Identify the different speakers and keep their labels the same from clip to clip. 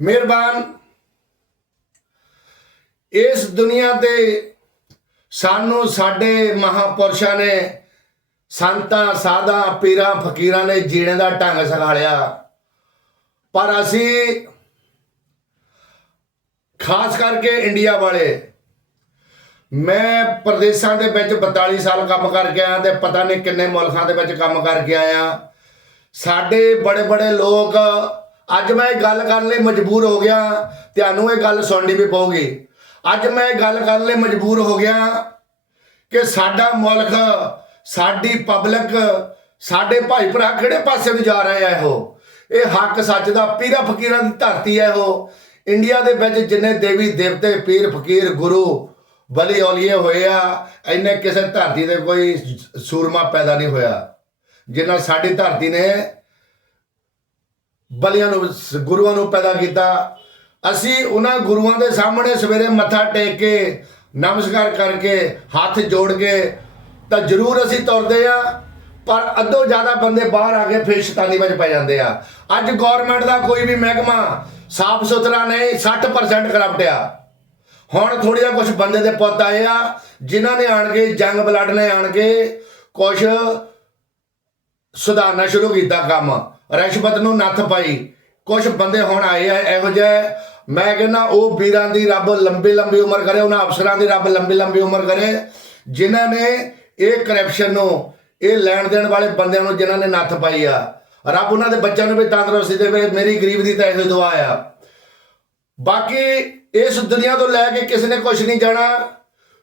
Speaker 1: ਮਿਹਰਬਾਨ। ਇਸ ਦੁਨੀਆ ਤੇ ਸਾਨੂੰ ਸਾਡੇ ਮਹਾਪੁਰਸ਼ਾਂ ਨੇ, ਸੰਤਾਂ, ਸਾਧਾਂ, ਪੀਰਾਂ, ਫਕੀਰਾਂ ਨੇ ਜੀਣੇ ਦਾ ਢੰਗ ਸਿਖਾਲਿਆ ਪਰ ਅਸੀਂ ਖਾਸ ਕਰਕੇ ਇੰਡੀਆ ਵਾਲੇ, ਮੈਂ ਪ੍ਰਦੇਸ਼ਾਂ ਦੇ ਵਿੱਚ 42 ਸਾਲ ਕੰਮ ਕਰਕੇ ਆਇਆ ਤੇ ਪਤਾ ਨਹੀਂ ਕਿੰਨੇ ਮੁਲਕਾਂ ਦੇ ਵਿੱਚ ਕੰਮ ਕਰਕੇ ਆਇਆ। ਸਾਡੇ ਬੜੇ ਬੜੇ ਲੋਕ ਅੱਜ ਮੈਂ ਇਹ ਗੱਲ ਕਰਨ ਲਈ ਮਜਬੂਰ ਹੋ ਗਿਆ, ਤੁਹਾਨੂੰ ਇਹ ਗੱਲ ਸੁਣਨੀ ਵੀ ਪਊਗੀ। ਅੱਜ ਮੈਂ ਇਹ ਗੱਲ ਕਰਨ ਲਈ ਮਜਬੂਰ ਹੋ ਗਿਆ ਕਿ ਸਾਡਾ ਮੁਲਕ, ਸਾਡੀ ਪਬਲਿਕ, ਸਾਡੇ ਭਾਈ ਭਰਾ ਕਿਹੜੇ ਪਾਸੇ ਨੂੰ ਜਾ ਰਹੇ ਆ ਇਹੋ? ਇਹ ਹੱਕ ਸੱਚ ਦਾ ਪੀਰਾ ਫਕੀਰਾਂ ਦੀ ਧਰਤੀ ਹੈ ਉਹ ਇੰਡੀਆ ਦੇ ਵਿੱਚ ਜਿੰਨੇ ਦੇਵੀ ਦੇਵਤੇ, ਪੀਰ ਫਕੀਰ, ਗੁਰੂ ਬਲੀ ਔਲੀਏ ਹੋਏ ਆ, ਇੰਨੇ ਕਿਸੇ ਧਰਤੀ ਤੇ ਕੋਈ ਸੂਰਮਾ ਪੈਦਾ ਨਹੀਂ ਹੋਇਆ। ਜਿੰਨਾ ਸਾਡੀ ਧਰਤੀ ਨੇ ਬਲੀਆਂ ਨੂੰ, ਗੁਰੂਆਂ ਨੂੰ ਪੈਦਾ ਕੀਤਾ। ਅਸੀਂ ਉਹਨਾਂ ਗੁਰੂਆਂ ਦੇ ਸਾਹਮਣੇ ਸਵੇਰੇ ਮੱਥਾ ਟੇਕ ਕੇ, ਨਮਸਕਾਰ ਕਰਕੇ, ਹੱਥ ਜੋੜ ਕੇ, ਤਾਂ ਜ਼ਰੂਰ ਅਸੀਂ ਤੁਰਦੇ ਆ ਪਰ ਅੱਧੋ ਜ਼ਿਆਦਾ ਬੰਦੇ ਬਾਹਰ ਆ ਕੇ ਫਿਰ ਸ਼ੈਤਾਨੀ ਵਿੱਚ ਪੈ ਜਾਂਦੇ ਆ। ਅੱਜ ਗਵਰਨਮੈਂਟ ਦਾ ਕੋਈ ਵੀ ਮਹਿਕਮਾ ਸਾਫ਼ ਸੁਥਰਾ ਨਹੀਂ 60% ਕਰਪਟ ਆ। ਹੁਣ ਥੋੜੀ ਜਿਹਾ ਕੁਝ ਬੰਦੇ ਦੇ ਪੁੱਤ ਆਏ ਆ, ਜਿਨ੍ਹਾਂ ਨੇ ਆਣ ਕੇ ਜੰਗ ਬਲੱਡ ਨੇ ਆਣ ਕੇ ਕੁਝ ਸੁਧਾਰਨਾ ਸ਼ੁਰੂ ਕੀਤਾ ਕੰਮ। ਰਿਸ਼ਵਤ ਨੂੰ ਨੱਥ ਪਾਈ। ਕੁਝ ਬੰਦੇ ਹੁਣ ਆਏ ਆ, ਇਹੋ ਜਿਹੇ। ਮੈਂ ਕਹਿੰਦਾ, ਉਹ ਵੀਰਾਂ ਦੀ ਰੱਬ ਲੰਬੀ ਲੰਬੀ ਉਮਰ ਕਰੇ, ਉਹਨਾਂ ਅਫਸਰਾਂ ਦੀ ਰੱਬ ਲੰਬੀ ਲੰਬੀ ਉਮਰ ਕਰੇ, ਜਿਨ੍ਹਾਂ ਨੇ ਇਹ ਕਰਪਸ਼ਨ ਨੂੰ, ਇਹ ਲੈਣ ਦੇਣ ਵਾਲੇ ਬੰਦਿਆਂ ਨੂੰ ਜਿਨ੍ਹਾਂ ਨੇ ਨੱਥ ਪਾਈ ਆ। ਰੱਬ ਉਹਨਾਂ ਦੇ ਬੱਚਿਆਂ ਨੂੰ ਵੀ ਤੰਦਰੁਸਤੀ ਦੇਵੇ, ਮੇਰੀ ਗਰੀਬ ਦੀ ਤਾਂ ਇਹੋ ਦੁਆ ਆ। ਬਾਕੀ ਇਸ ਦੁਨੀਆ ਤੋਂ ਲੈ ਕੇ ਕਿਸੇ ਨੇ ਕੁਝ ਨਹੀਂ ਜਾਣਾ।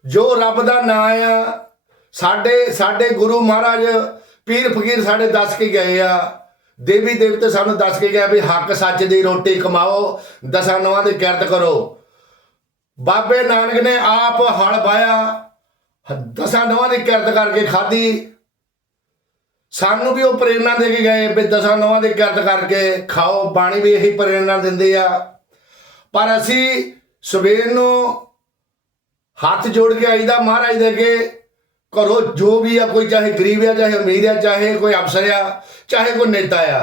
Speaker 1: ਜੋ ਰੱਬ ਦਾ ਨਾਂ ਆ, ਸਾਡੇ ਸਾਡੇ ਗੁਰੂ ਮਹਾਰਾਜ, ਪੀਰ ਫਕੀਰ ਸਾਡੇ ਦੱਸ ਕੇ ਗਏ ਆ। ਦੇਵੀ ਦੇਵਤੇ ਸਾਨੂੰ ਦੱਸ ਕੇ ਗਿਆ ਵੀ ਹੱਕ ਸੱਚ ਦੀ ਰੋਟੀ ਕਮਾਓ, ਦਸਾਂ ਨਵਾਂ ਦੀ ਕਿਰਤ ਕਰੋ। ਬਾਬੇ ਨਾਨਕ ਨੇ ਆਪ ਹਲ ਬਾਇਆ ਦਸਾਂ ਨਵਾਂ ਦੀ ਕਿਰਤ ਕਰਕੇ ਖਾਧੀ। ਸਾਨੂੰ ਵੀ ਉਹ ਪ੍ਰੇਰਣਾ ਦੇ ਕੇ ਗਏ ਵੀ ਦਸਾਂ ਨਵਾਂ ਦੀ ਕਿਰਤ ਕਰਕੇ ਖਾਓ, ਬਾਣੀ ਵੀ ਇਹੀ ਪ੍ਰੇਰਣਾ ਦਿੰਦੇ ਆ। ਪਰ ਅਸੀਂ ਸਵੇਰ ਨੂੰ ਹੱਥ ਜੋੜ ਕੇ ਆਈਦਾ ਮਹਾਰਾਜ ਦੇ ਅੱਗੇ ਘਰੋਂ ਜੋ ਵੀ ਆ, ਕੋਈ ਚਾਹੇ ਗਰੀਬ ਆ, ਚਾਹੇ ਅਮੀਰ ਆ, ਚਾਹੇ ਕੋਈ ਅਫਸਰ ਆ, ਚਾਹੇ ਕੋਈ ਨੇਤਾ ਆ,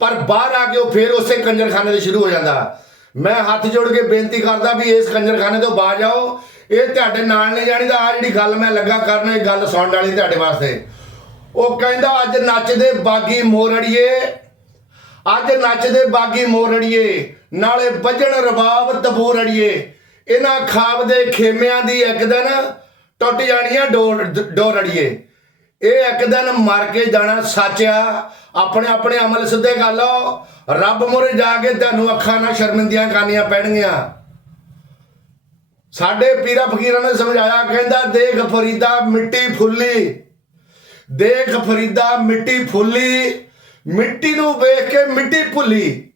Speaker 1: ਪਰ ਬਾਹਰ ਆ ਕੇ ਉਹ ਫੇਰ ਉਸੇ ਕੰਜਰਖਾਨੇ ਦੇ ਸ਼ੁਰੂ ਹੋ ਜਾਂਦਾ। ਮੈਂ ਹੱਥ ਜੋੜ ਕੇ ਬੇਨਤੀ ਕਰਦਾ ਵੀ ਇਸ ਕੰਜਰਖਾਨੇ ਤੋਂ ਬਾਹਰ ਜਾਓ। ਇਹ ਤੁਹਾਡੇ ਨਾਲ ਨਹੀਂ ਜਾਣੀ ਤਾਂ ਆ ਜਿਹੜੀ ਗੱਲ ਮੈਂ ਲੱਗਾ ਕਰਨ, ਇਹ ਗੱਲ ਸੁਣਨ ਵਾਲੀ ਤੁਹਾਡੇ ਵਾਸਤੇ। ਉਹ ਕਹਿੰਦਾ, ਅੱਜ ਨੱਚਦੇ ਬਾਗੀ ਮੋਰੜੀਏ, ਅੱਜ ਨੱਚਦੇ ਬਾਗੀ ਮੋਰੜੀਏ, ਨਾਲੇ ਵੱਜਣ ਰਬਾਬ ਤਬੂਰੜੀਏ। ਇਹਨਾਂ ਖਾਬ ਦੇ ਖੇਮਿਆਂ ਦੀ ਇੱਕ ਦਿਨ ਟੁੱਟ ਜਾਣੀਆਂ ਡੋਰ ਡੋਰੜੀਏ ਇਹ ਇੱਕ ਦਿਨ ਮਰ ਕੇ ਜਾਣਾ ਸੱਚ ਆ। ਆਪਣੇ ਆਪਣੇ ਅਮਲ ਸਿੱਧੇ ਕਰ ਲਓ। ਰੱਬ ਮੁਰੇ ਜਾ ਕੇ ਤੁਹਾਨੂੰ ਅੱਖਾਂ ਨਾਲ ਸ਼ਰਮਿੰਦੀਆਂ ਕਰਨੀਆਂ ਪੈਣਗੀਆਂ। ਸਾਡੇ ਪੀਰਾ ਫਕੀਰਾਂ ਨੇ ਸਮਝਾਇਆ, ਕਹਿੰਦਾ, ਦੇਖ ਫਰੀਦਾ ਮਿੱਟੀ ਫੁੱਲੀ। ਦੇਖ ਫਰੀਦਾ ਮਿੱਟੀ ਫੁੱਲੀ। ਮਿੱਟੀ ਨੂੰ ਵੇਖ ਕੇ ਮਿੱਟੀ ਭੁੱਲੀ।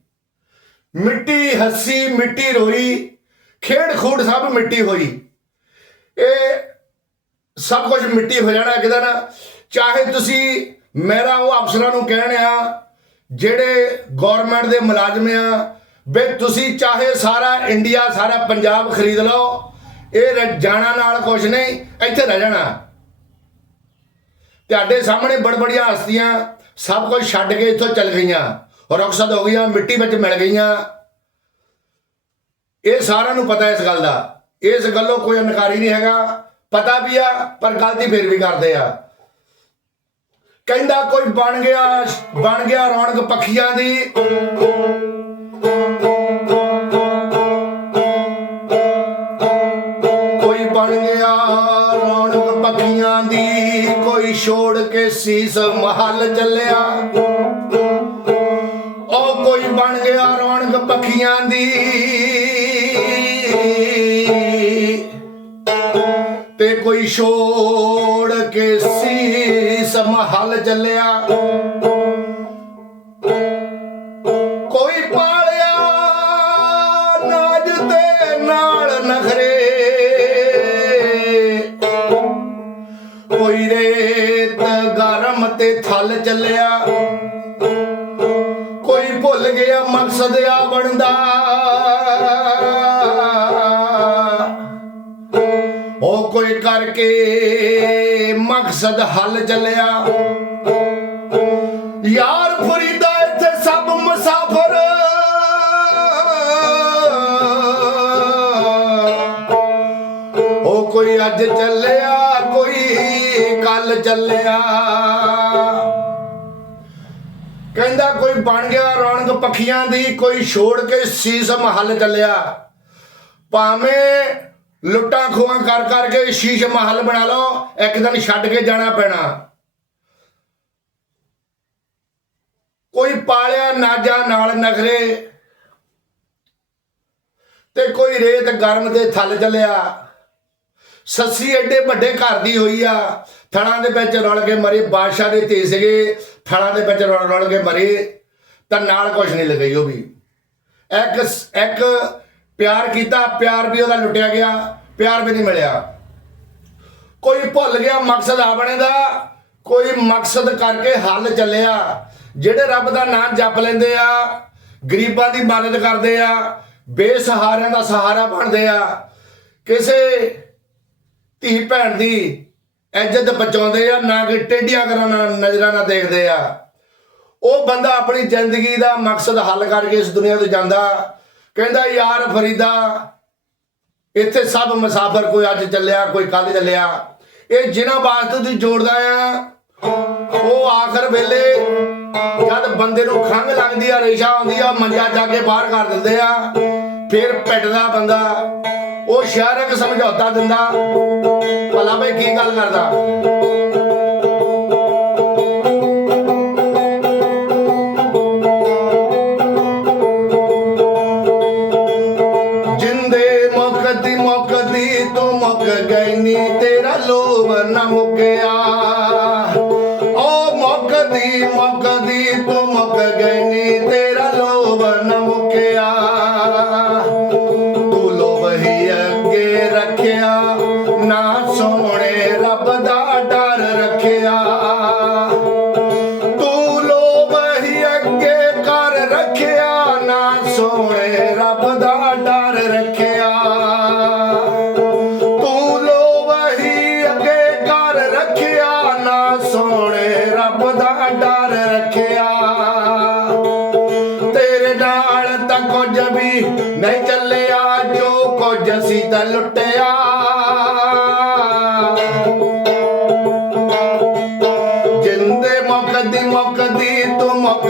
Speaker 1: ਮਿੱਟੀ ਹੱਸੀ, ਮਿੱਟੀ ਰੋਈ। ਖੇਡ ਖੂਡ ਸਭ ਮਿੱਟੀ ਹੋਈ। ਇਹ ਸਭ ਕੁਝ ਮਿੱਟੀ ਹੋ ਜਾਣਾ ਕਿਦਾਂ ਨਾ ਚਾਹੇ ਤੁਸੀਂ ਮੇਰਾ ਉਹ ਅਫਸਰਾਂ ਨੂੰ ਕਹਿਣ ਆ, ਜਿਹੜੇ ਗਵਰਨਮੈਂਟ ਦੇ ਮੁਲਾਜ਼ਮ ਆ ਵੀ ਤੁਸੀਂ ਚਾਹੇ ਸਾਰਾ ਇੰਡੀਆ ਸਾਰਾ ਪੰਜਾਬ ਖਰੀਦ ਲਓ, ਇਹ ਜਾਣਾ ਨਾਲ ਕੁਝ ਨਹੀਂ, ਇੱਥੇ ਰਹਿ ਜਾਣਾ। ਤੁਹਾਡੇ ਸਾਹਮਣੇ ਬੜਬੜੀਆਂ ਹਸਤੀਆਂ, ਸਭ ਕੁਝ ਛੱਡ ਕੇ ਇੱਥੋਂ ਚੱਲ ਗਈਆਂ। ਰੁਖਸਤ ਹੋ ਗਈਆਂ, ਮਿੱਟੀ ਵਿੱਚ ਮਿਲ ਗਈਆਂ। ਇਹ ਸਾਰਿਆਂ ਨੂੰ ਪਤਾ ਇਸ ਗੱਲ ਦਾ। ਇਸ ਗੱਲੋਂ ਕੋਈ ਅਨਕਾਰੀ ਨਹੀਂ ਹੈਗਾ। ਪਤਾ ਵੀ ਆ, ਪਰ ਗਲਤੀ ਫੇਰ ਵੀ ਕਰਦੇ ਆ। ਕਹਿੰਦਾ ਕੋਈ ਬਣ ਗਿਆ ਬਣ ਗਿਆ ਰੌਣਕ ਪੱਖੀਆਂ ਦੀ। ਕੋਈ ਬਣ ਗਿਆ ਰੌਣਕ ਪੱਖੀਆਂ ਦੀ, ਕੋਈ ਛੋੜ ਕੇ ਸੀਸ ਮਹੱਲ ਚੱਲਿਆ। ਉਹ ਕੋਈ ਬਣ ਗਿਆ ਰੌਣਕ ਪੱਖੀਆਂ ਦੀ। ਛੋੜ ਕੇ ਸੀਸ ਮਹੱਲ ਚੱਲਿਆ ਕੋਈ ਪਾਲਿਆ ਨਾਜ ਤੇ ਨਾਲ ਨਖਰੇ। ਕੋਈ ਰੇਤ ਗਰਮ ਤੇ ਥਲ ਚੱਲਿਆ ਕਰਕੇ ਮਕਸਦ ਹੱਲ ਚੱਲਿਆ। ਯਾਰ ਫਰੀਦਾ ਇੱਥੇ ਸਭ ਮੁਸਾਫਰ। ਉਹ ਕੋਈ ਅੱਜ ਚੱਲਿਆ, ਕੋਈ ਕੱਲ ਚੱਲਿਆ। ਕਹਿੰਦਾ ਕੋਈ ਬਣ ਗਿਆ ਰੌਣਕ ਪੱਖੀਆਂ ਦੀ, ਕੋਈ ਛੋੜ ਕੇ ਸੀਸਮ ਹੱਲ ਚੱਲਿਆ। ਭਾਵੇਂ ਲੁੱਟਾਂ ਖੋਹਾਂ ਕਰ ਕਰਕੇ ਸ਼ੀਸ਼ ਮਹੱਲ ਬਣਾ ਲਓ, ਇੱਕ ਦਿਨ ਛੱਡ ਕੇ ਜਾਣਾ ਪੈਣਾ। ਕੋਈ ਪਾਲਿਆ ਨਾਜਾ ਨਾਲ ਨਖਰੇ ਤੇ ਕੋਈ ਰੇਤ ਗਰਮ ਦੇ ਥੱਲ ਚੱਲਿਆ ਸੱਸੀ ਐਡੇ ਵੱਡੇ ਘਰ ਦੀ ਹੋਈ ਆ, ਥਲਾਂ ਦੇ ਵਿੱਚ ਰਲ ਕੇ ਮਰੇ, ਬਾਦਸ਼ਾਹ ਦੇ ਧੀ ਸੀਗੇ, ਥਲਾਂ ਦੇ ਵਿੱਚ ਰਲ ਰਲ ਕੇ ਮਰੇ, ਤਾਂ ਨਾਲ ਕੁਝ ਨਹੀਂ ਲਗਈ ਉਹ ਵੀ। ਇੱਕ ਇੱਕ ਪਿਆਰ ਕੀਤਾ, ਪਿਆਰ ਵੀ ਉਹਦਾ ਲੁੱਟਿਆ ਗਿਆ, ਪਿਆਰ ਵੀ ਨਹੀਂ ਮਿਲਿਆ। ਕੋਈ ਭੁੱਲ ਗਿਆ ਮਕਸਦ ਆਪਣੇ ਦਾ, ਕੋਈ ਮਕਸਦ ਕਰਕੇ ਹੱਲ ਚੱਲਿਆ। ਜਿਹੜੇ ਰੱਬ ਦਾ ਨਾਮ ਜਪ ਲੈਂਦੇ ਆ, ਗਰੀਬਾਂ ਦੀ ਮਦਦ ਕਰਦੇ ਆ, ਬੇਸਹਾਰਿਆਂ ਦਾ ਸਹਾਰਾ ਬਣਦੇ ਆ, ਕਿਸੇ ਧੀ ਭੈਣ ਦੀ ਇੱਜ਼ਤ ਬਚਾਉਂਦੇ ਆ, ਨਾ ਕਿ ਟੇਢੀਆਂ ਕਰਾਂ ਨਾਲ ਨਜ਼ਰਾਂ ਨਾਲ ਦੇਖਦੇ ਆ। ਉਹ ਬੰਦਾ ਆਪਣੀ ਜ਼ਿੰਦਗੀ ਦਾ ਮਕਸਦ ਹੱਲ ਕਰਕੇ ਇਸ ਦੁਨੀਆ ਤੋਂ ਜਾਂਦਾ ਕਹਿੰਦਾ, ਯਾਰ ਫਰੀਦਾ, ਇੱਥੇ ਸਭ ਮੁਸਾਫਰ ਕੋਈ ਅੱਜ ਚੱਲਿਆ, ਕੋਈ ਕੱਲ ਚੱਲਿਆ। ਇਹ ਜਿਨ੍ਹਾਂ ਵਾਸਤੇ ਤੂੰ ਜੋੜਦਾ ਆ, ਉਹ ਆਖਰ ਵੇਲੇ ਜਦ ਬੰਦੇ ਨੂੰ ਖੰਗ ਲੱਗਦੀ ਆ, ਰੇਸ਼ਾ ਆਉਂਦੀ ਆ ਮੰਜਾ ਜਾ ਕੇ ਬਾਹਰ ਕਰ ਦਿੰਦੇ ਆ, ਫਿਰ ਪਿੱਟਦਾ ਬੰਦਾ, ਉਹ ਸ਼ਹਿਰਕ ਸਮਝੌਤਾ ਦਿੰਦਾ, ਭਲਾ ਬਈ ਕੀ ਗੱਲ ਕਰਦਾ? ਗਈ ਨੀ ਤੇਰਾ ਲੋਭ ਨਾ ਮੁੱਕਿਆ। ਓ ਮੁਕਦੀ ਮੁਕਦੀ ਤੂੰ ਮੁੱਕ ਗਈ ਨੀ। ਜੋ ਕੁਝ ਅਸੀਂ ਤਾਂ ਲੁੱਟਿਆ ਜਿੰਦੇ ਮੁਕਦੀ ਮੁਕਦੀ ਤੂੰ ਮੁੱਕ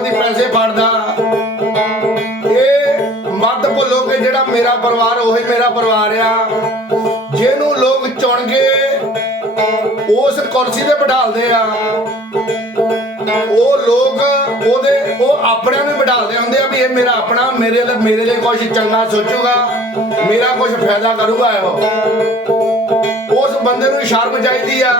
Speaker 1: ਦੇ ਪੈਸੇ ਫੜਦਾ ਇਹ ਮੱਤ ਭੁੱਲੋ ਕਿ ਜਿਹੜਾ ਮੇਰਾ ਪਰਿਵਾਰ, ਉਹੀ ਮੇਰਾ ਪਰਿਵਾਰ ਆ। ਜਿਹਨੂੰ ਲੋਕ ਚੁਣ ਉਸ ਕੁਰਸੀ ਤੇ ਬਿਠਾਲਦੇ ਆ। ਉਹ ਲੋਕ ਉਹਦੇ, ਉਹ ਆਪਣਿਆਂ ਨੂੰ ਬਿਠਾਲਦੇ ਹੁੰਦੇ ਆ ਵੀ ਇਹ ਮੇਰਾ ਆਪਣਾ, ਮੇਰੇ ਲਈ ਮੇਰੇ ਲਈ ਕੁਝ ਚੰਗਾ ਸੋਚੂਗਾ, ਮੇਰਾ ਕੁਝ ਫਾਇਦਾ ਕਰੂਗਾ ਇਹ। ਉਸ ਬੰਦੇ ਨੂੰ ਸ਼ਰਮ ਚਾਹੀਦੀ ਆ।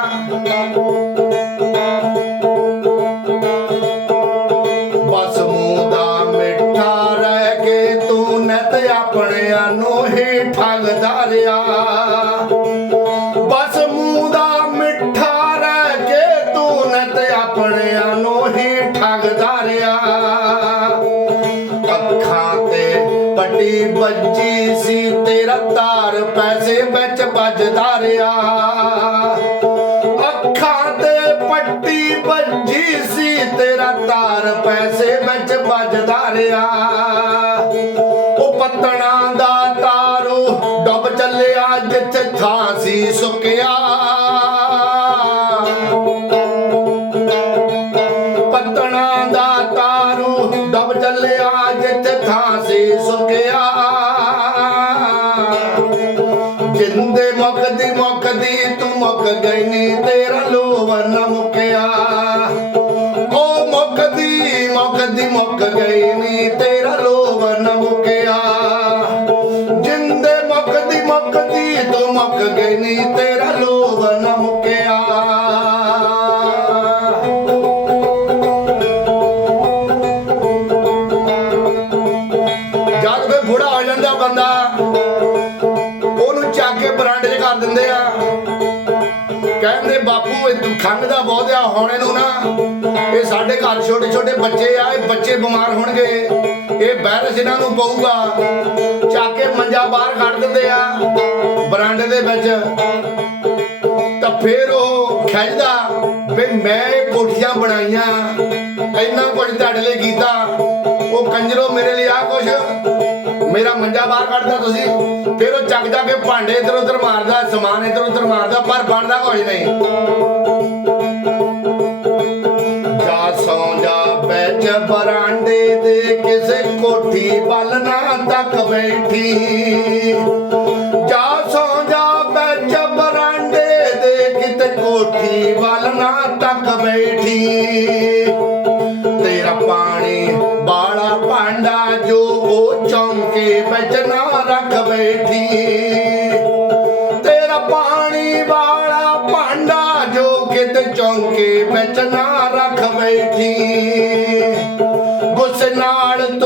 Speaker 1: ਤੇਰਾ ਪੈਸੇ ਵਿੱਚ ਵੱਜਦਾ ਰਿਹਾ। ਉਹ ਪਤਣਾ ਦਾ ਤਾਰੂ ਡੁੱਬ ਚੱਲਿਆ, ਜਿੱਥੇ ਥਾਂ ਸੀ ਸੁੱਕਿਆ। ਪਤਣਾ ਦਾ ਤਾਰੂ ਡੁੱਬ ਚੱਲਿਆ, ਜਿੱਥੇ ਥਾਂ ਸੀ ਸੁੱਕਿਆ। ਜਿੰਦੇ ਮੁੱਕਦੀ ਮੁੱਕਦੀ ਤੂੰ ਮੁੱਕ ਗਈ ਨੀ, ਤੇਰਾ ਲੋਭ ਨਾ ਮੁੱਕਿਆ। ਦੀ ਮੁੱਕ ਗਈ ਨੀ, ਤੇਰਾ ਲੋਭ ਨਾ ਮੁੱਕਿਆ। ਜਿੰਦੇ ਮੁੱਕ ਦੀ ਮੁੱਕਦੀ ਤੂੰ ਮੁੱਕ ਗਈ ਨੀ, ਤੇਰਾ ਲੋਭ ਨਾ ਮੁੱਕਿਆ। ਜਦ ਵੇ ਬੁੜਾ ਹੋ ਜਾਂਦਾ ਬੰਦਾ, ਉਹਨੂੰ ਚੱਕ ਕੇ ਬਰਾਂਡੇ 'ਚ ਕਰ ਦਿੰਦੇ ਆ। ਕਹਿੰਦੇ, ਬਾਪੂ, ਇਹ ਦੁਖੰਗ ਦਾ ਬਹੁਤਿਆ ਹੁਣ ਇਹਨੂੰ ਨਾ ਇਹ ਸਾਡੇ ਘਰ ਛੋਟੇ ਛੋਟੇ ਬੱਚੇ ਆ, ਇਹ ਬੱਚੇ ਬਿਮਾਰ ਹੋਣਗੇ। ਇਹ ਵਾਇਰਸ ਇਹਨਾਂ ਨੂੰ ਪਊਗਾ। ਚੱਕ ਕੇ ਮੰਜਾ ਬਾਹਰ ਕੱਢ ਦਿੰਦੇ ਆ, ਬਰਾਂਡੇ ਦੇ ਵਿੱਚ। ਤਾਂ ਫਿਰ ਉਹ ਖਿੱਚਦਾ ਵੀ ਮੈਂ ਇਹ ਕੋਠੀਆਂ ਬਣਾਈਆਂ, ਇੰਨਾ ਕੁਝ ਤੁਹਾਡੇ ਲਈ ਕੀਤਾ। ਉਹ ਕੰਜਰੋ, ਮੇਰੇ ਲਈ ਆ ਕੁਝ ਮੇਰਾ ਮੰਜਾ ਬਾਹਰ ਕੱਢਦਾ ਤੁਸੀਂ। ਫਿਰ ਉਹ ਚੱਕ ਜਾ ਕੇ ਭਾਂਡੇ ਇਧਰ ਉਧਰ ਮਾਰਦਾ, ਸਮਾਨ ਇਧਰ ਉਧਰ ਮਾਰਦਾ, ਪਰ ਬਣਦਾ ਕੁਝ ਨਹੀਂ। ਬਰਾਂਡੇ ਦੇ ਕਿਸੇ ਕੋਠੀ ਵੱਲ ਨਾ ਤੱਕ ਬੈਠੀ। ਜਾ ਸੌਂ ਜਾ ਬੈਠ ਬਰਾਂਡੇ ਦੇ ਕਿਤੇ ਕੋਠੀ ਵੱਲ ਨਾ ਤੱਕ ਬੈਠੀ। ਤੇਰਾ ਪਾਣੀ ਬਾਲਾ ਭਾਂਡਾ ਜੋ ਉਹ ਚੌਂਕੇ ਵਿੱਚ ਨਾ ਰੱਖ ਬੈਠੀ। ਤੇਰਾ ਪਾਣੀ ਵਾਲਾ ਭਾਂਡਾ ਜੋ ਕਿਤੇ ਚੌਂਕੇ ਵਿੱਚ ਨਾ ਰੱਖ ਬੈਠੀ। நாளும்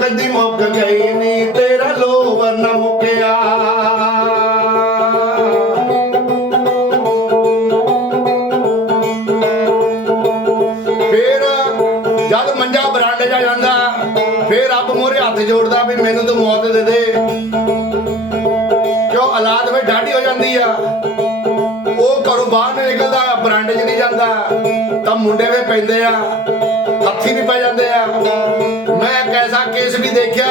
Speaker 1: ਮੁੱਕਦੀ ਮੁੱਕ ਗਈ ਨੀ ਤੇਰਾ ਲੋਭ ਨਾ ਮੁੱਕਿਆ। ਫੇਰ ਜਦ ਮੰਜਾ ਬਰਾਂਡੇ 'ਚ ਆ ਜਾਂਦਾ, ਫੇਰ ਰੱਬ ਮੋਰੇ ਹੱਥ ਜੋੜਦਾ ਵੀ ਮੈਨੂੰ ਤੂੰ ਮੌਤ ਦੇ ਦੇ। ਕਿਉਂ ਔਲਾਦ ਵਿੱਚ ਡਾਢੀ ਹੋ ਜਾਂਦੀ ਆ। ਉਹ ਘਰੋਂ ਬਾਹਰ ਨਹੀਂ ਨਿਕਲਦਾ, ਬਰਾਂਡੇ 'ਚ ਨਹੀਂ ਜਾਂਦਾ। ਤਾਂ ਮੁੰਡੇ ਵੇ ਪੈਂਦੇ ਆ, ਹੱਥੀ ਵੀ ਪੈ ਐਸਾ ਦੇਖਿਆ।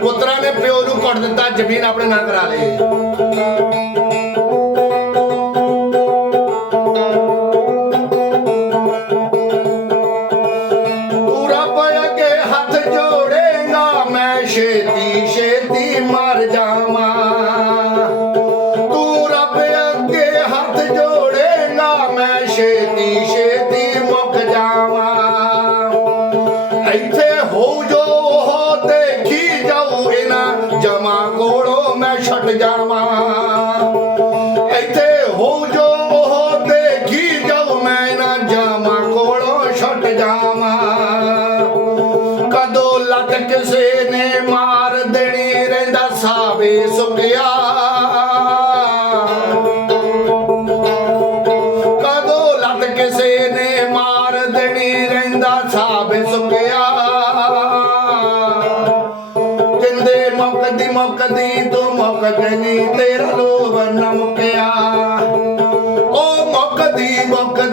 Speaker 1: ਪੁੱਤਰਾਂ ਨੇ ਪਿਓ ਨੂੰ ਕੁੱਟ ਦਿੱਤਾ, ਜ਼ਮੀਨ ਆਪਣੇ ਨਾਂ ਕਰਾ ਲਈ। ਤੂੰ ਰੱਬ ਅੱਗੇ ਹੱਥ ਜੋੜੇਗਾ, ਮੈਂ ਛੇਤੀ ਛੇਤੀ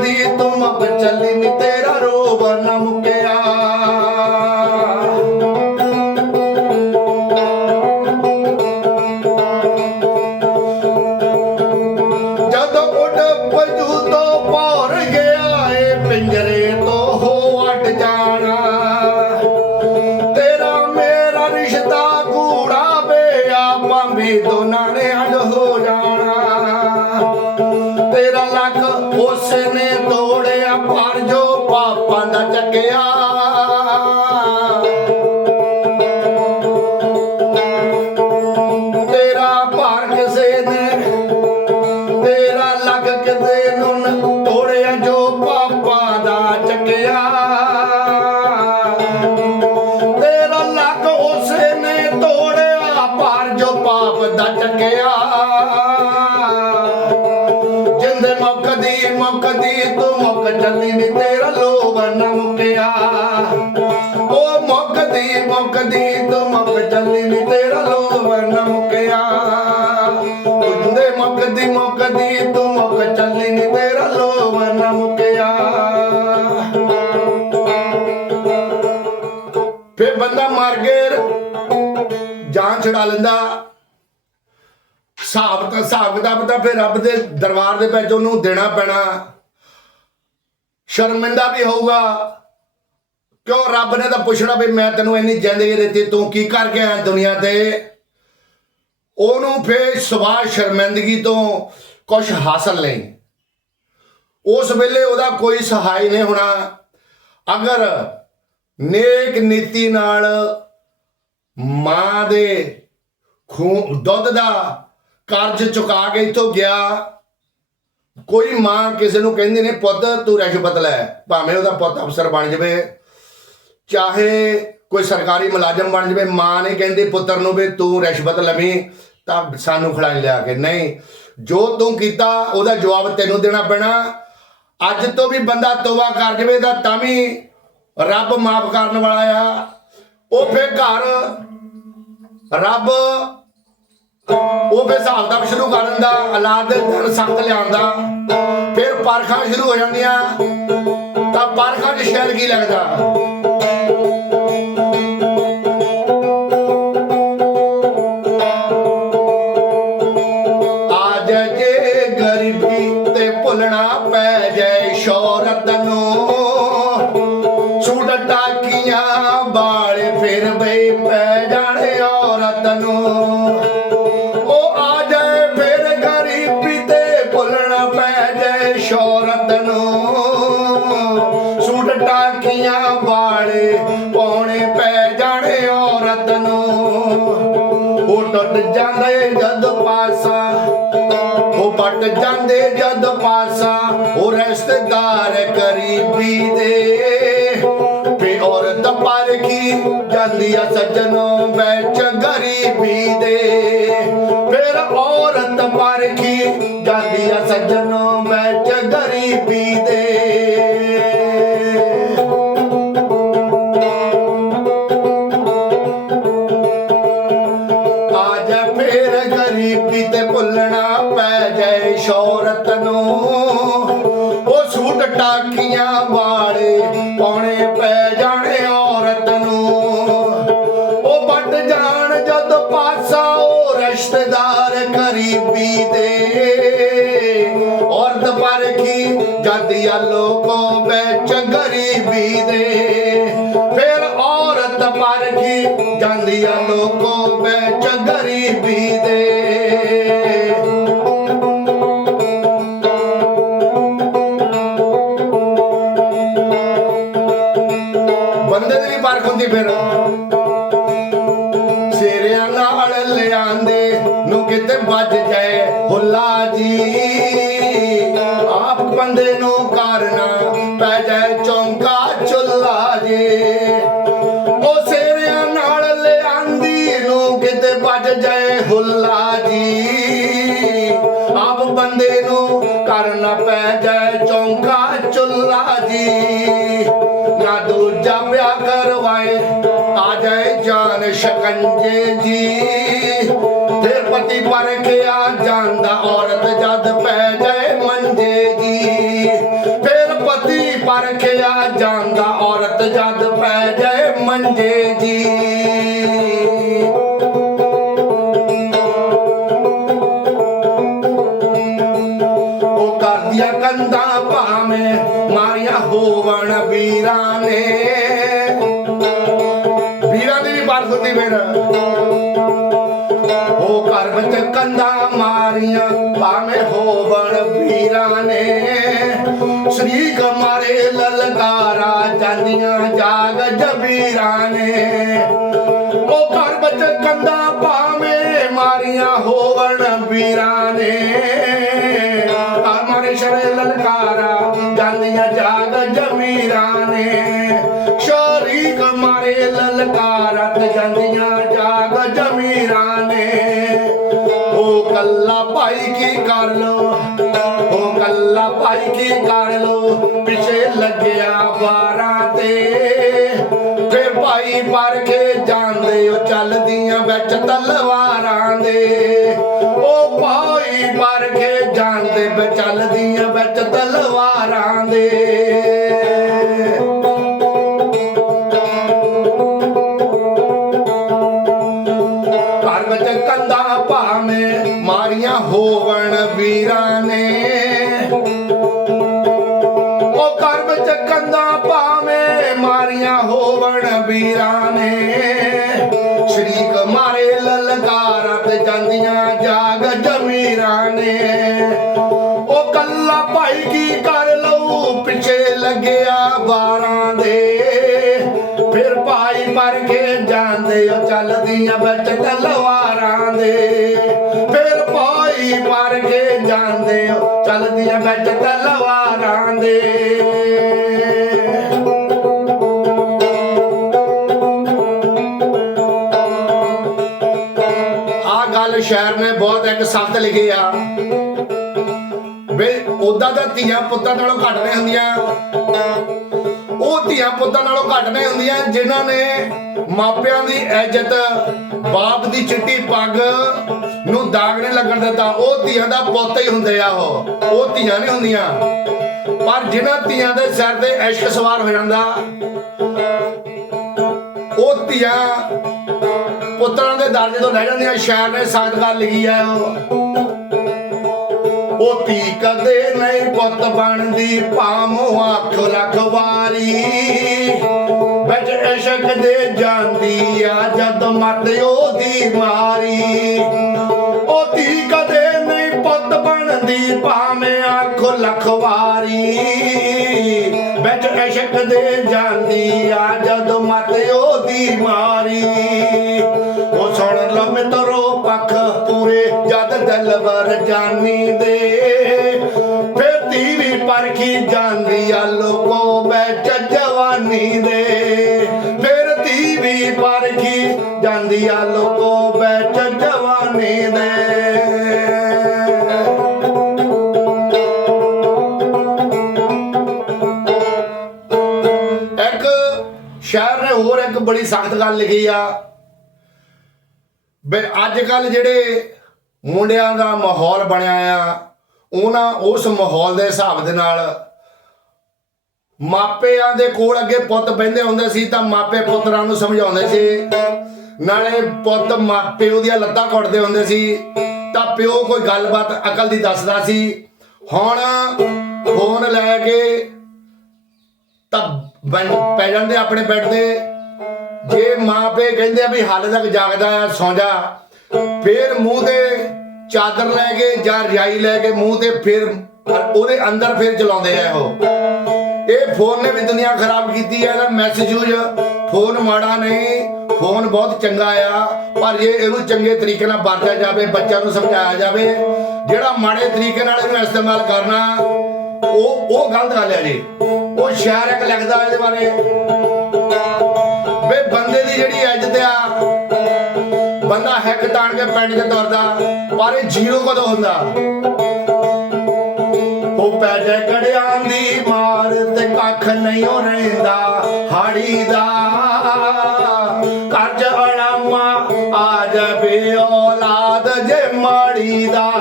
Speaker 1: ਮੁੱਕਦੀ ਕਿਤੇ ਲੈਂਦਾ। ਹਿਸਾਬ ਤਾਂ ਹਿਸਾਬ ਕਿਤਾਬ ਤਾਂ ਫਿਰ ਰੱਬ ਦੇ ਦਰਬਾਰ ਦੇ ਵਿੱਚ ਉਹਨੂੰ ਦੇਣਾ ਪੈਣਾ। ਸ਼ਰਮਿੰਦਾ ਵੀ ਹੋਊਗਾ। ਕਿਉਂ ਰੱਬ ਨੇ ਤਾਂ ਪੁੱਛਣਾ ਵੀ ਮੈਂ ਤੈਨੂੰ ਇੰਨੀ ਜ਼ਿੰਦਗੀ ਦਿੱਤੀ, ਤੂੰ ਕੀ ਕਰਕੇ ਆਇਆ ਦੁਨੀਆ ਤੇ? ਉਹਨੂੰ ਫੇਰ ਸਵਾ ਸ਼ਰਮਿੰਦਗੀ ਤੋਂ ਕੁਝ ਹਾਸਲ ਨਹੀਂ। ਉਸ ਵੇਲੇ ਉਹਦਾ ਕੋਈ ਸਹਾਈ ਨਹੀਂ ਹੋਣਾ। ਅਗਰ ਨੇਕ ਨੀਤੀ ਨਾਲ ਮਾਂ ਦੇ ਖੂਨ, ਦੁੱਧ ਦਾ ਕਰਜ਼ ਚੁਕਾ ਕੇ ਇਥੋਂ ਗਿਆ। ਕੋਈ ਮਾਂ ਕਿਸੇ ਨੂੰ ਕਹਿੰਦੀ ਨੇ ਪੁੱਤ, ਤੂੰ ਰਿਸ਼ਵਤ ਲੈ ਭਾਵੇਂ ਉਹਦਾ ਪੁੱਤ ਅਫਸਰ ਬਣ ਜਾਵੇ, ਚਾਹੇ ਕੋਈ ਸਰਕਾਰੀ ਮੁਲਾਜ਼ਮ ਬਣ ਜਾਵੇ, ਮਾਂ ਨੇ ਕਹਿੰਦੀ ਪੁੱਤਰ ਨੂੰ ਵੀ ਤੂੰ ਰਿਸ਼ਵਤ ਲਵੀਂ ਤਾਂ ਸਾਨੂੰ ਖਿਲਾਈ ਲਿਆ ਕੇ। ਨਹੀਂ, ਜੋ ਤੂੰ ਕੀਤਾ, ਉਹਦਾ ਜਵਾਬ ਤੈਨੂੰ ਦੇਣਾ ਪੈਣਾ। ਅੱਜ ਤੋਂ ਵੀ ਬੰਦਾ ਤੋਬਾ ਕਰ ਜਾਵੇ, ਤਾਂ ਤਾਂ ਵੀ ਰੱਬ ਮਾਫ ਕਰਨ ਵਾਲਾ ਆ। ਉਹ ਫੇਰ ਘਰ, ਰੱਬ ਉਹ ਫਿਰ ਹਿਸਾਬ ਦਾ ਸ਼ੁਰੂ ਕਰਨ ਦਾ ਔਲਾਦ ਦੇ ਦਿਨ ਲਿਆਉਣ ਦਾ ਫਿਰ ਪਰਖਾਂ ਸ਼ੁਰੂ ਹੋ ਜਾਂਦੀਆਂ। ਤਾਂ ਪਰਖਾਂ 'ਚ ਸ਼ੈਲ ਕੀ ਲੱਗਦਾ? ਨੂੰ ਛੁੱਟ ਟਾਕੀਆਂ ਬਾਲੇ ਪਾਉਣੇ ਪੈ ਜਾਣੇ ਔਰਤ ਨੂੰ। ਉਹ ਟੁੱਟ ਜਾਂਦੇ ਜਦ ਪਾਸਾ, ਉਹ ਪਟ ਜਾਂਦੇ ਜਦ ਪਾਸਾ, ਉਹ ਰਿਸ਼ਤੇਦਾਰ ਕਰੀਬੀ ਦੇ। ਫੇ ਔਰਤ ਪਰ ਕੀ ਜਾਂਦੀ ਆ ਸੱਜਣੋਂ ਵਿੱਚ ਗਰੀਬੀ ਦੇ। ਫਿਰ ਔਰਤ ਪਰ ਕੀ ਜਾਂਦੀ ਆ ਸੱਜਣੋਂ ਜਾਂਦੀ ਵਿੱਚ ਗਰੀਬੀ ਦੇ ਬੰਦੇ ਨੂੰ ਕਰਨਾ ਪੈ ਜਾਏ, ਚੌਂਕਾ ਚੁੱਲਾ ਜੀ। ਉਹ ਸਿਰਿਆਂ ਨਾਲ ਲਿਆਂਦੀ ਨੂੰ ਕਿਤੇ ਵੱਜ ਜਾਏ ਹੁੱਲਾ ਜੀ। ਆਪ ਬੰਦੇ ਨੂੰ ਕਰਨਾ ਪੈ ਜਾਏ, ਚੌਂਕਾ ਚੁੱਲਾ ਜੀ। ਨਾ ਦੂਜਾ ਪਿਆ ਕਰਵਾਏ, ਆ ਜਾਏ ਜਾਨ ਸ਼ਕੰਜੇ ਜੀ। ਫਿਰ ਪਤੀ ਪਰ ਕੇ ਆ ਜਾਏ ਮੰਜੇ ਉਹ ਕਰਦੀਆਂ ਕੰਧਾਂ ਭਾਵੇਂ ਮਾਰੀਆਂ ਹੋਵਣ ਵੀਰਾਂ ਨੇ। ਵੀਰਾਂ ਦੀ ਵੀ ਬਾਤ ਹੁੰਦੀ ਫਿਰ। ਉਹ ਘਰ ਵਿੱਚ ਕੰਧਾਂ ਮਾਰੀਆਂ, ਭਾਵੇਂ ਹੋਵਣ ਵੀਰਾਂ ਨੇ। ਸ਼ਰੀਕ ਮਾਰੇ ਲਲਕਾਰਾ, ਜਾਂਦੀਆਂ ਜਾਗ ਜਬੀਰਾਂ ਨੇ। ਉਹ ਘਰ ਵਿੱਚ ਕੰਧਾਂ ਭਾਵੇਂ ਮਾਰੀਆਂ, ਹੋਵਣ ਵੀਰਾਂ ਨੇ। ਮਾਰੇ ਸ਼ਰੇ ਲਲਕਾਰਾ, ਜਾਂਦੀਆਂ ਜਾਗ ਜਮੀਰਾਂ ਨੇ। ਸ਼ਰੀਕ ਮਾਰੇ ਲਲਕਾਰਾ, ਤੇ ਜਾਂਦੀਆਂ ਜਾਗ ਜਮੀਰਾਂ ਨੇ। ਉਹ ਕੱਲਾ ਭਾਈ ਕੀ ਕਰ ਲੋ? ਉਹ ਕੱਲਾ ਭਾਈ ਕੀ ਕਰ ਲੋ? ਪਿਛੇ ਲੱਗਿਆ ਬਾਰਾਂ ਤੇ। ਫੇ ਭਾਈ ਪਰ ਕੇ ਜਾਂਦੇ ਉਹ ਚੱਲਦੀਆਂ ਵਿੱਚ ਤਲਵਾਰ ਲੱਗਿਆ ਬਾਰਾਂ ਦੇ। ਫਿਰ ਭਾਈ ਮਰ ਕੇ ਜਾਂਦੇ ਉਹ ਚੱਲਦੀਆਂ ਵਿੱਚ ਤਲਵਾਰਾਂ ਦੇ। ਫਿਰ ਭਾਈ ਮਰ ਕੇ ਜਾਂਦੇ ਉਹ ਚੱਲਦੀਆਂ ਵਿੱਚ ਤਲਵਾਰਾਂ ਦੇ। ਗੱਲ ਸ਼ਾਇਰ ਨੇ ਬਹੁਤ ਇੱਕ ਸਖਤ ਲਿਖੀ ਆ। ਵੇ ਉਦਾਂ ਤਾਂ ਧੀਆਂ ਪੁੱਤਾਂ ਨਾਲੋਂ ਘੱਟ ਨਹੀਂ ਹੁੰਦੀਆਂ। ਉਹ ਧੀਆਂ ਪੁੱਤਾਂ ਨਾਲੋਂ ਘੱਟ ਨਹੀਂ ਹੁੰਦੀਆਂ, ਜਿਨ੍ਹਾਂ ਨੇ ਮਾਪਿਆਂ ਦੀ ਇੱਜ਼ਤ, ਬਾਪ ਦੀ ਚਿੱਟੀ ਪੱਗ ਨੂੰ ਦਾਗ ਨਹੀਂ ਲੱਗਣ ਦਿੱਤਾ। ਉਹ ਧੀਆਂ ਦਾ ਪੁੱਤ ਹੀ ਹੁੰਦੇ ਆ ਉਹ। ਉਹ ਧੀਆਂ ਨਹੀਂ ਹੁੰਦੀਆਂ। ਪਰ ਜਿਨ੍ਹਾਂ ਧੀਆਂ ਦੇ ਸਿਰ ਤੇ ਇਸ਼ਕ ਸਵਾਰ ਹੋ ਜਾਂਦਾ, ਉਹ ਧੀਆਂ ਪੁੱਤਰਾਂ ਦੇ ਦਰਜੇ ਤੋਂ ਲੈ ਜਾਂਦੀਆਂ, ਸ਼ਾਇਰ ਨੇ ਸਖਤ ਗੱਲ ਲਿਖੀ ਹੈ ਉਹ। ਉਹ ਧੀ ਕਦੇ ਨਹੀਂ ਪੁੱਤ ਬਣਦੀ ਭਾਵੇਂ ਅੱਖ ਲੱਖ ਵਿੱਚ ਇਸ਼ਕ ਦੇ ਜਾਂਦੀ ਆ, ਜਦ ਮਤ ਉਹਦੀ ਮਾਰੀ। ਉਹ ਧੀ ਕਦੇ ਨਹੀਂ ਪੁੱਤ ਬਣਦੀ, ਭਾਵੇਂ ਅੱਖ ਲਖਵਾਰੀ ਵਿੱਚ ਇਸ਼ਕ ਦੇ ਜਾਂਦੀ ਆ, ਜਦ ਮਤ ਉਹਦੀ ਮਾਰੀ। ਉਹ ਸੁਣ ਲਓ ਮਿੱਤਰੋ ਦਿਲਵਰ ਜਾਨੀ ਦੇ। ਫਿਰ ਧੀ ਵੀ ਪਰਖੀ ਜਾਂਦੀ ਆ ਲੋਕੋ ਵਿੱਚ ਜਵਾਨੀ ਦੇ। ਫਿਰ ਧੀ ਵੀ ਪਰਖੀ ਜਾਂਦੀ ਆ ਲੋਕੋ ਵਿੱਚ ਜਵਾਨੀ ਦੇ। ਇੱਕ ਸ਼ਾਇਰ ਨੇ ਹੋਰ ਇੱਕ ਬੜੀ ਸਖਤ ਗੱਲ ਲਿਖੀ ਆ। ਬਈ ਅੱਜ ਕੱਲ ਜਿਹੜੇ ਮੁੰਡਿਆਂ ਦਾ ਮਾਹੌਲ ਬਣਿਆ ਆ। ਉਹਨਾਂ ਉਸ ਮਾਹੌਲ ਦੇ ਹਿਸਾਬ ਦੇ ਨਾਲ ਮਾਪਿਆਂ ਦੇ ਕੋਲ ਅੱਗੇ ਪੁੱਤ ਬਹਿੰਦੇ ਹੁੰਦੇ ਸੀ ਤਾਂ ਮਾਪੇ ਪੁੱਤਰਾਂ ਨੂੰ ਸਮਝਾਉਂਦੇ ਸੀ। ਨਾਲੇ ਪੁੱਤ ਮਾਪੇ ਦੀਆਂ ਲੱਤਾਂ ਘੁੱਟਦੇ ਹੁੰਦੇ ਸੀ। ਤਾਂ ਪਿਓ ਕੋਈ ਗੱਲਬਾਤ ਅਕਲ ਦੀ ਦੱਸਦਾ ਸੀ। ਹੁਣ ਫੋਨ ਲੈ ਕੇ ਤਾਂ ਪੈ ਜਾਂਦੇ ਆਪਣੇ ਬੈੱਡ ਤੇ। ਜੇ ਮਾਂ ਪੇ ਕਹਿੰਦੇ ਆ ਵੀ ਹਾਲੇ ਤੱਕ ਜਾਗਦਾ ਆ, ਸੌਂ ਜਾ। ਫਿਰ ਮੂੰਹ ਤੇ ਚਾਦਰ ਲੈ ਕੇ ਜਾਂ ਰਜਾਈ ਲੈ ਕੇ ਮੂੰਹ ਤੇ ਫਿਰ ਉਹਦੇ ਅੰਦਰ ਫਿਰ ਚਲਾਉਂਦੇ ਆ ਉਹ। ਇਹ ਫੋਨ ਨੇ ਵੀ ਦੁਨੀਆ ਖਰਾਬ ਕੀਤੀ ਹੈ, ਇਹਦਾ ਮੈਸੇਜ ਯੂਜ ਫੋਨ ਮਾੜਾ ਨਹੀਂ, ਫੋਨ ਬਹੁਤ ਚੰਗਾ ਆ, ਪਰ ਜੇ ਇਹਨੂੰ ਚੰਗੇ ਤਰੀਕੇ ਨਾਲ ਵਰਤਿਆ ਜਾਵੇ, ਬੱਚਿਆਂ ਨੂੰ ਸਮਝਾਇਆ ਜਾਵੇ, ਜਿਹੜਾ ਮਾੜੇ ਤਰੀਕੇ ਨਾਲ ਇਹਨੂੰ ਇਸਤੇਮਾਲ ਕਰਨਾ, ਉਹ ਉਹ ਗਲਤ ਗੱਲ ਹੈ ਜੀ। ਉਹ ਸ਼ਹਿਰ ਇੱਕ ਲੱਗਦਾ ਇਹਦੇ ਬਾਰੇ। ਵੇ ਬੰਦੇ ਦੀ ਜਿਹੜੀ ਇੱਜ਼ਤ ਆ, ਬੰਦਾ ਹੈਕ ਤਾਣ ਕੇ ਪਰ ਇਹ ਜ਼ੀਰੋ ਕਦੋਂ ਹੁੰਦਾ? ਉਹ ਪੈ ਜਾ ਕੜਿਆਂ ਦੀ ਮਾਰ ਤੇ ਕੱਖ ਨਹੀਂ ਹੋ ਰਹਿੰਦਾ, ਹਾੜੀ ਦਾ। ਕਰਜ ਅੜਾਮਾ ਆ ਜਾਵੇ ਔਲਾਦ ਜੇ ਮਾੜੀ ਦਾ।